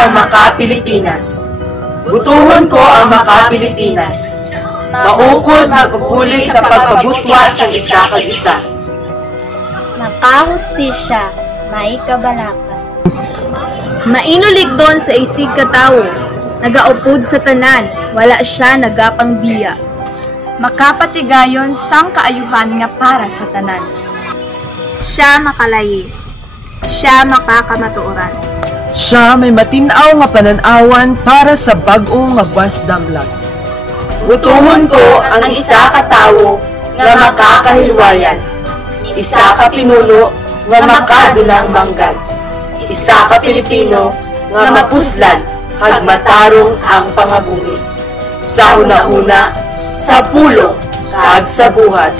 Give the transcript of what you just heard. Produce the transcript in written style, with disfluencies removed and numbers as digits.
sa Maka-Pilipinas. Butuhon ko ang Maka-Pilipinas. Maukod magpupulig sa pagpabutwa sa isa kag isa. Makahustisya, may kabalaka. Mainulig doon sa isig katawo, nagaupod sa tanan, wala siya nagapangbiya. Makapatigayon sang kaayuhan nga para sa tanan. Siya makalayi, siya makakamatuoran. Siya may matinaw nga pananawan para sa bag-ong magwasdamlag. Butuhon ko ang isa ka tawo nga makakahilwayan. Isa ka pinuno nga makadulang manggad. Isa ka Pilipino nga mapuslan kag matarong ang pangabuhi. Sa una-una, sa pulo kag sa buhat.